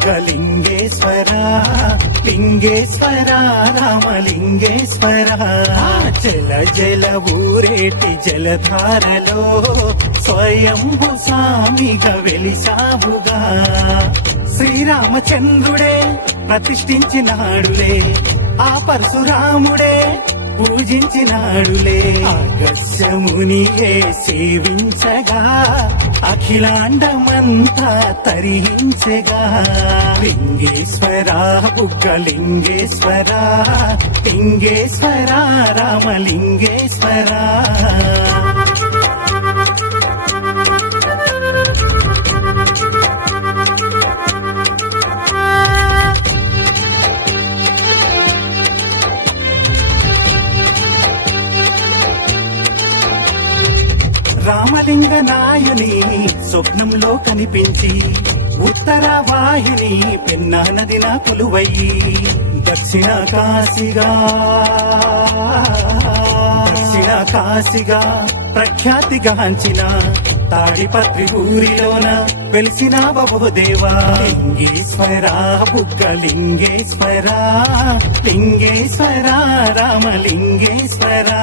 బుగ్గలింగేశ్వర లింగేశ్వర రామలింగేశ్వర. జల జల ఊరేటి జలధారలో స్వయంభు స్వామిగా వెలిసావుగా శ్రీరామచంద్రుడే ప్రతిష్ఠించినాడులే ఆ పరశురాముడే పూజించినాడులే. ఆకర్షమునియే సేవించగా అఖిలాండమంతా తరించగా లింగేశ్వర బుగ్గలింగేశ్వర లింగేశ్వర రామలింగేశ్వర. రామలింగ నాయుని స్వప్నంలో కనిపించి ఉత్తర వాహిని పెన్నా నా కొలువయ్యి దక్షిణ కాశీగా దక్షిణ కాశీగా ప్రఖ్యాతిగాంచిన తాడిపత్రి ఊరిలోన వెలిసిన బహుదేవా లింగేశ్వర బుగ్గలింగేశ్వర లింగేశ్వరా రామలింగేశ్వరా.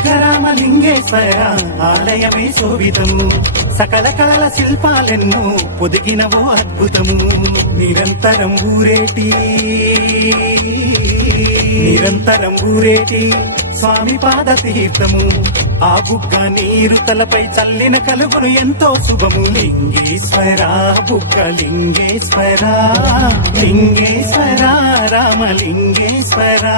అక్షరామలింగేశ్వర ఆలయమే శోభితము. సకల కళల శిల్పాలెన్నో పొదిగినవో అద్భుతము. నిరంతరం ఊరేటి. నిరంతరం ఊరేటి స్వామి పాద తీర్థము ఆ బుగ్గ నీరు తలపై చల్లిన కలుగును ఎంతో శుభము. లింగేశ్వరా బుగ్గ లింగేశ్వరా లింగేశ్వరా రామలింగేశ్వరా.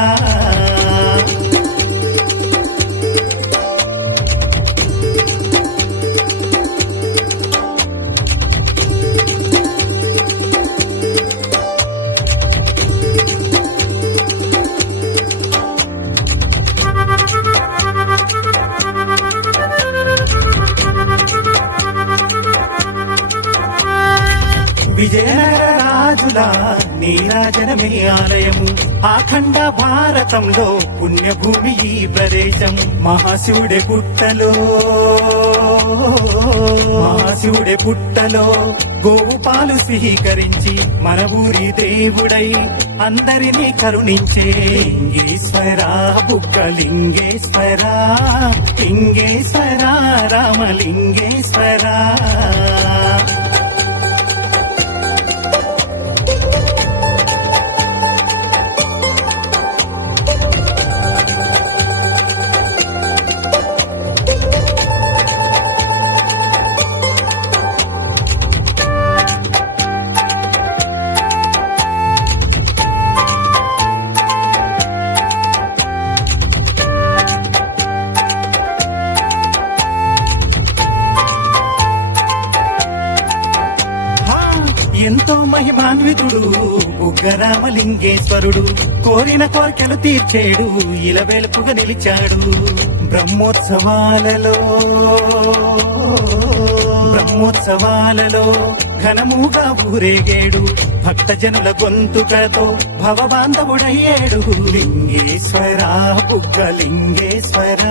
అఖండ ఆఖండ భారతంలో పుణ్యభూమి ఈ ప్రదేశం. మహాశివుడే పుట్టలో. మహాశివుడే పుట్టలో. గోవు పాలు స్వీకరించి మన ఊరి దేవుడై అందరినీ కరుణించే లింగేశ్వరా బుక్కలింగేశ్వరా లింగేశ్వరా రామలింగేశ్వరా. మహిమాన్వితుడు ఉగ్గరామలింగేశ్వరుడు కోరిన కోర్కెలు తీర్చేడు ఇలవేలుపుగా నిలిచాడు. బ్రహ్మోత్సవాలలో బ్రహ్మోత్సవాలలో ఘనముగా ఊరేగేడు భక్తజనుల గొంతుకతో భవబాంధవుడయ్యేడు. లింగేశ్వర బుగ్గలింగేశ్వర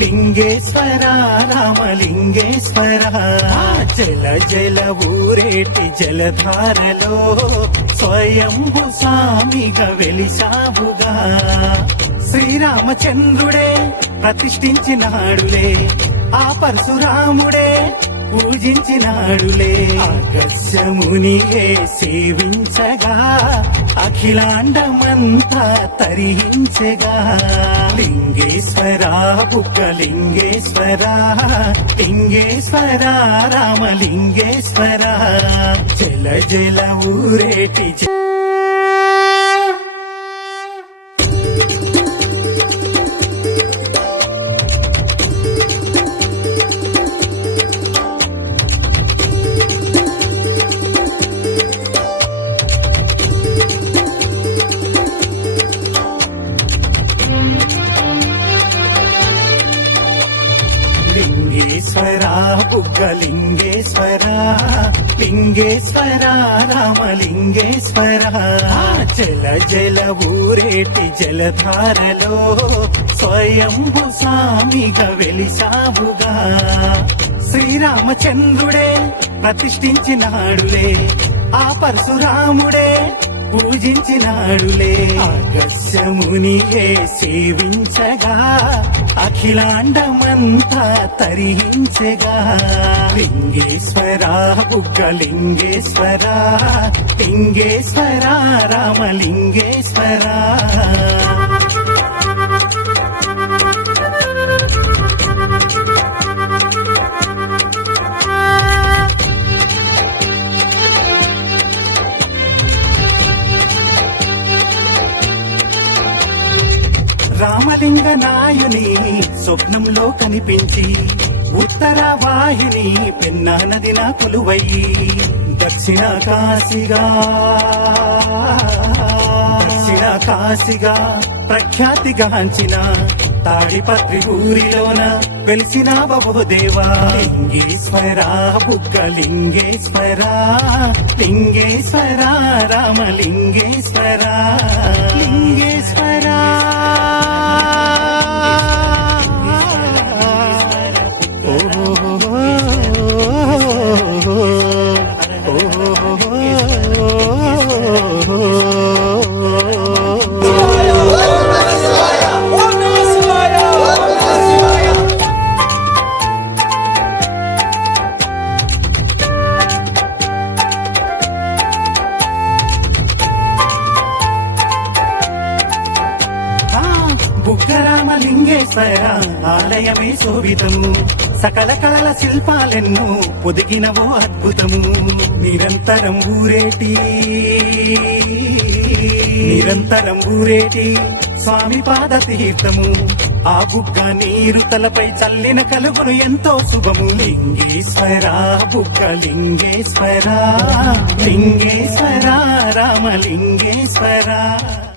లింగేశ్వర రామలింగేశ్వర. జల జల ఊరేటి జలధారలో స్వయంభు స్వామిగా వెలిసావుగా శ్రీరామచంద్రుడే ప్రతిష్ఠించినాడులే ఆ పరశురాముడే పూజించినాడులే. ఆకర్షమునియే సేవించగా అఖిలాండమంతా తరించగా లింగేశ్వర బుగ్గలింగేశ్వర లింగేశ్వర రామలింగేశ్వర. జల జల ఊరేటి లింగేశ్వర బుగ్గ లింగేశ్వర లింగేశ్వర రామలింగేశ్వర. జల జల ఊరేటి జలధారలో స్వయంభు స్వామిగా వెలిసావుగా శ్రీరామచంద్రుడే ప్రతిష్ఠించినాడులే ఆ పరశురాముడే పూజించినాడులే. ఆకర్షమునియే సేవించగా అఖిలాండమంతా తరించగా లింగేశ్వర బుగ్గ లింగేశ్వర లింగేశ్వర రామలింగేశ్వర. రామలింగ నాయుని స్వప్నంలో కనిపించి ఉత్తర వాహిని పెన్నా నది నా కొలువయ్యి దక్షిణ కాశీగా దక్షిణ కాశీగా ప్రఖ్యాతిగాంచిన తాడిపత్రి ఊరిలోన వెలిసిన బహుదేవా లింగేశ్వరా బుగ్గ లింగేశ్వరా లింగేశ్వరా రామలింగేశ్వరా. బుగ్గరామలింగేశ్వర ఆలయమే శోభితము. సకల కళల శిల్పాలెన్నో పొదిగినవో అద్భుతము. నిరంతరం ఊరేటి నిరంతరం ఊరేటి స్వామి పాద తీర్థము ఆ బుగ్గ నీరు తలపై చల్లిన కలుగును ఎంతో శుభము. లింగేశ్వరా బుగ్గ లింగేశ్వరా లింగేశ్వర రామలింగేశ్వర.